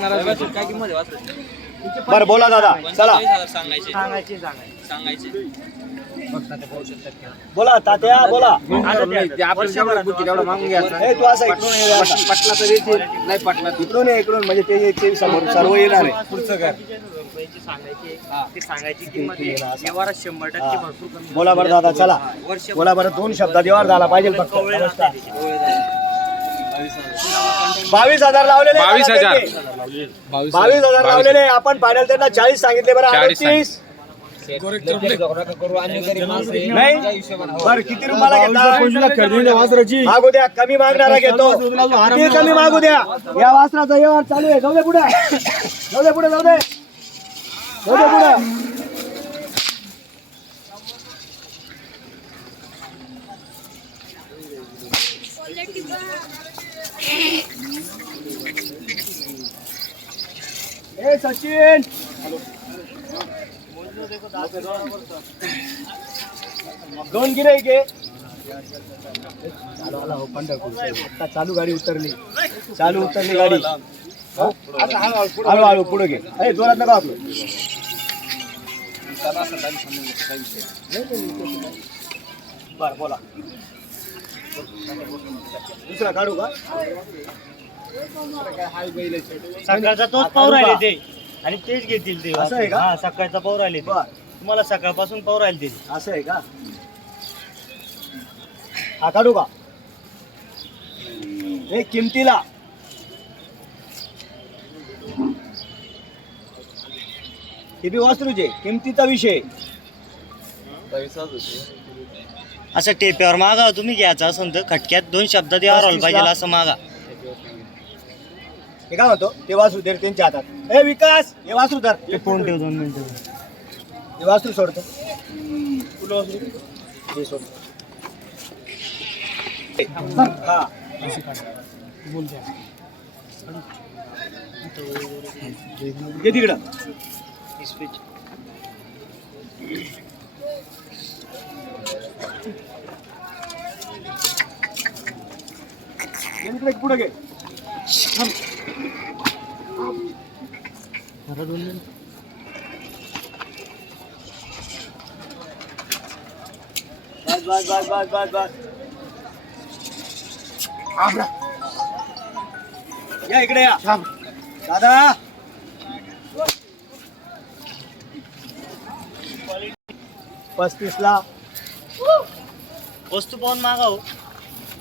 काय किंमत आहे वासराची? बरं बोला दादा चला. सांगायचे. सांगायची सांगायची. बोला तात्या बोला. तू असं इकडून. पटला तर नाही पटला इकडून म्हणजे ते ते समोर सर्व येणार आहे. पुढचं घर. बोला बरं दादा चला. बोला बरं दोन शब्दात व्यवहार झाला पाहिजे फक्त. बावीस हजार लावलेले बावीस हजार. बावीस हजार लावलेले आपण फायनल त्यांना चाळीस सांगितले बरं. चाळीस अडतीस नाही. बरं किती रुपयाला घेता मागू द्या कमी मागणारा घेतो. किती कमी मागू द्या? या वासराचा व्यवहार चालू आहे. जाऊ दे पुढे. जाऊ दे पुढे जाऊ दे. जाऊ दे पुढे ए सचिन दोन गिरे गे. आता चालू गाडी उतरली. चालू उतरली गाडी. हो? हळू हळू पुढे घे. अरे जोरात नका आपलं बर बोला. दुसरा काढू का? सकाळचा तोच पाव राहिले ते. आणि तेच घेतील ते असं आहे का? हा सकाळचा ते. बर. तुम्हाला सकाळपासून पाव राहिले ते. असं आहे का? हा काढू का? हे किमतीला. हे बी वासरूचे किमतीचा विषय. असं टेप्यावर मागा तुम्ही घ्यायचं असं तर खटक्यात दोन शब्दात यावर आलं पाहिजे असं मागा. हे काय म्हणतो ते वासरू दे रे त्यांच्या हातात. हे विकास हे वासरू धर. ते फोन ठेव दोन मिनिटं. हे वासरू सोडतो. कुठलं वासरू हे सोड. हा. घे तिकडं. घे तिकडे पुढे घे. बस बस बस बस बस बस या इकडे या दादा पस्तीस ला वस्तू पाहून मागा हो हा.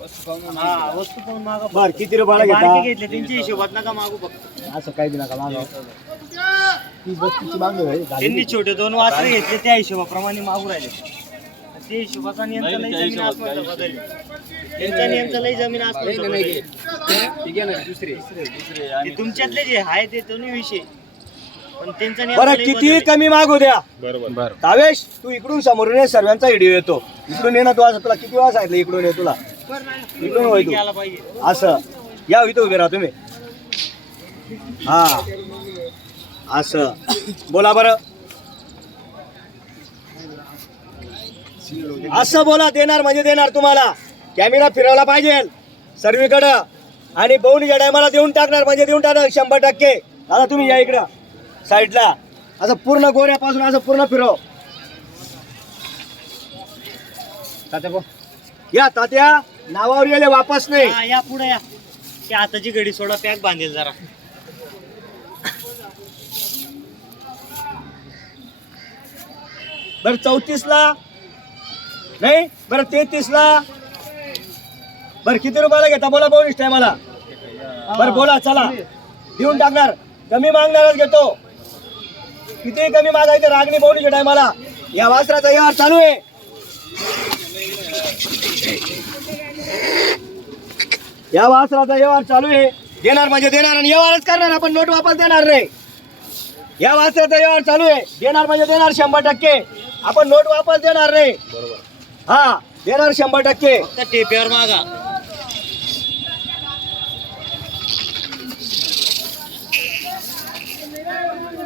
वस्तू पाहून मागा बर किती रुपयाला घेता? घेतले त्यांच्या हिशोबात नका मागू फक्त. असं काही बी नका मागं. तीस बत्तीसची त्यांनी की? छोटे दोन वासरे घेतले त्या हिशोबाप्रमाणे मागू राहिले. ते हिशोबाचा नियम तर लई जमीन. त्यांचा नियम तर लई जमीन आहे. ते तुमच्यातले जे आहे ते दोन्ही विषय. पण त्यांचा नियम बरं लई किती. कमी मागू द्या. बरोबर. कावेश तू इकडून समोरून ये सर्वांचा व्हिडिओ येतो. इकडून ये ना तू असं तुला किती वेळा सांगितलं इकडून ये तुला? इकडून होय तू असं. या इथं उभे राहा तुम्ही. हा. असं. बोला बरं. असं बोला देणार म्हणजे देणार तुम्हाला. कॅमेरा फिरवला पाहिजे. सर्वीकडं. आणि बौनीच्या टायमाला देऊन टाकणार म्हणजे देऊन टाकणार शंभर टक्के. आता तुम्ही या इकडं. साईडला. असं पूर्ण गोऱ्यापासून असं पूर्ण फिरव. या तात्या. नावावर गेले वापस नाही. हा, या पुढे या. ते आताची घडी सोडा पॅक बांधेल जरा. बरं चौतीस ला नाही बरं तेहतीस ला बरं किती रुपयाला घेता? बोला बोनीस टायमाला बरं बोला चला. देऊन टाकणार. कमी मागणारच घेतो. किती कमी मागायचं रागणी बोनीच्या टायमाला या वासराचा व्यवहार चालू आहे. या वासराचा व्यवहार चालू आहे. देणार म्हणजे देणार आणि व्यवहारच करणार. आपण नोट वापस देणार नाही या वासराचा व्यवहार चालू आहे. देणार म्हणजे देणार शंभर टक्के. आपण नोट वापस देणार नाही हा देणार शंभर टक्के. टेप्यावर मागा.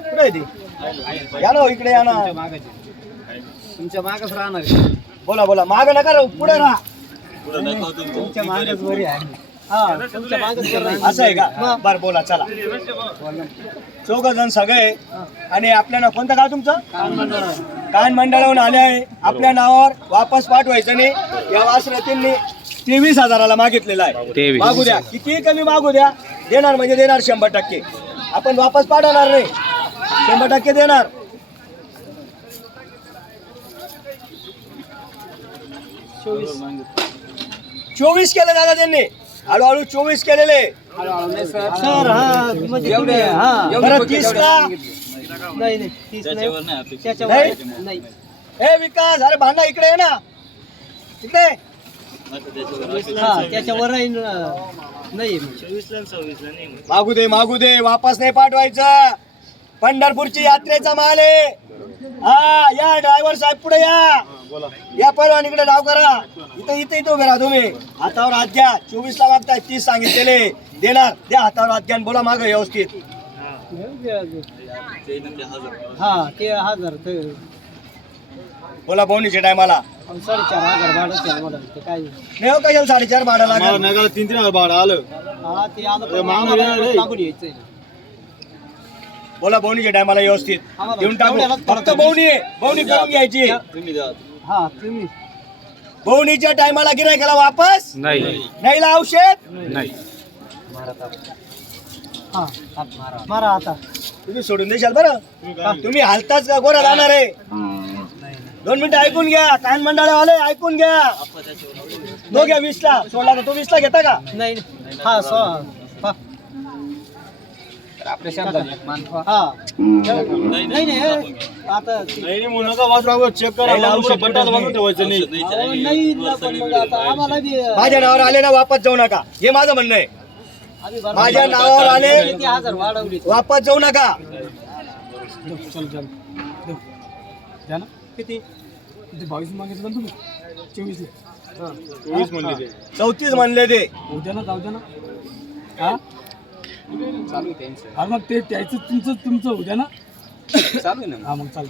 कुठे आहे ती? या ना हो, इकडे या ना. तुमच्या मागच राहणार बोला बोला. माग नका राहू. पुढे राहा. तुमच्या मागच बरी आहे. असं आहे का? बर बोला चला. चौघ जण सगळे आणि आपल्याला कोणतं गाव तुमचं? कान मंडळाहून आले आहे. आपल्या नावावर वापस पाठवायचं नाही. या वासरतींनी तेवीस हजाराला मागितलेला आहे. मागू द्या. किती कमी मागू द्या? देणार म्हणजे देणार शंभर टक्के. आपण वापस पाठवणार नाही. शंभर टक्के देणार. चोवीस. केले दादा त्यांनी. हळूहळू चोवीस केलेले. सर हा म्हणजे हा. बरं तीसला नाही नाही तीस नाही. त्याच्यावर नाही अपेक्षा. त्याच्यावर नाही? नाही. हे विकास अरे भांडा इकडे ये ना. इकडे. हा त्याच्यावर आहे नाही. मागू दे मागू दे. वापस नाही पाठवायचं. पंढरपूरची यात्रेचा माल आहे. हा या ड्रायव्हर साहेब पुढे या. या परवानीकडे डाव करा. इथं इथं इथं उभे राहा तुम्ही. हातावर हात घ्या. चोवीस ला मागताय तीस सांगितलेले. देणार. द्या हातावर हात घ्या बोला माग व्यवस्थित. हा ते हजार ते बोला बोनीच्या टायमाला. साडेचार हजार भाडं ते काय? नाही हो साडेचार भाडं लागेल? तीन तीन हजार भाडं आलं. हा ते आलं मागून यायचंय. बोला बोनीच्या टायमाला व्यवस्थित. देऊन टाकू. फक्त आहे. आहे. बोवणी करून घ्यायची. हा तुम्ही. बोवणीच्या टायमाला गिरायकाला वापस? नाही. नाही ला औषध? नाही. हा मारा आता. तुम्ही सोडून देशाल बरं. तुम्ही हालताच का? गोरा जाणार आहे. दोन मिनिटं ऐकून घ्या. कान मंडळवाले ऐकून घ्या. तो घ्या वीस ला सोडला तर तो वीस ला घेता का? नाही नाही. हा सो माझ्या नावावर आले ना वापस जाऊ नका. हे माझं म्हणणं आहे. माझ्या नावावर आले वापस जाऊ नका. किती? चोवीस म्हणले ते. चौतीस म्हणले ते. उद्या ना जाऊ द्या ना. हा? हा, मग ते त्याचं तुमचं तुमचं उद्या ना. चालू ना हा मग चाल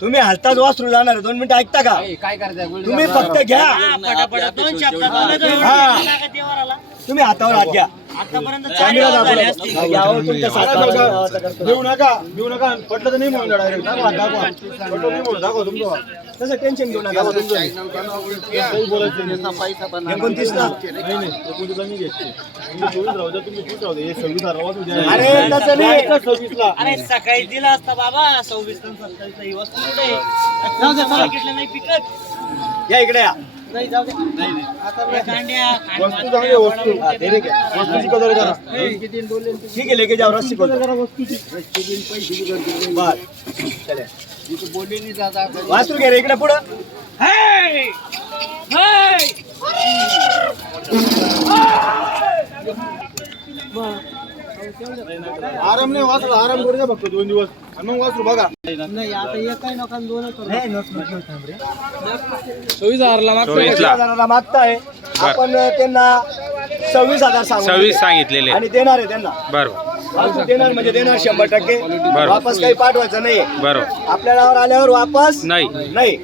तुम्ही हालताच वासरू जाणार आहे. दोन मिनिटं ऐकता का? काय करायचं तुम्ही फक्त घ्या. हा. तुम्ही हातावर हात घ्या. देऊ नका देऊ नका पटलं तर नाही म्हणून डायरेक्ट दाखवा दाखवा. पटलं नाही म्हणून दाखवा तुमचं. तसं टेन्शन घेऊ नका. काही बोलायचं नाही. एकोणतीसला नाही. नाही एकोणतीसला नाही घ्यायचे तुम्ही चोवीस राहू द्या तुम्ही तीस राहू द्या. हे सव्वीस हजार वाजू द्या. अरे तसं नाही. सव्वीसला अरे सकाळी दिला असता बाबा सव्वीस सत्तावीस ही वस्तू कुठे? जाऊ दे मार्केटला नाही पिकत. या इकडे या. नाही जाऊ दे. आता नाही. कांड्या वस्तू चांगली आहे, वस्तू. वस्तूची कदर करा. ठीक आहे लेके जाऊ रस्सी खोल बर चले. वासरू घे रे इकडे पुढं. आराम नाही वाचला आराम करू द्या फक्त दोन दिवस. आणि मग वाचू बघा. नाही आता एक काही नका दोन करू चोवीस हजारला मागतो चोवीस ला हजाराला मागताय. आपण त्यांना सव्वीस हजार सांगू. सव्वीस सांगितलेले. आणि देणार आहे त्यांना. बरोबर. देणार म्हणजे देणार शंभर टक्के. वापस काही पाठवायचं नाही बरोबर. आपल्या नावावर आल्यावर वापस नाही. नाही.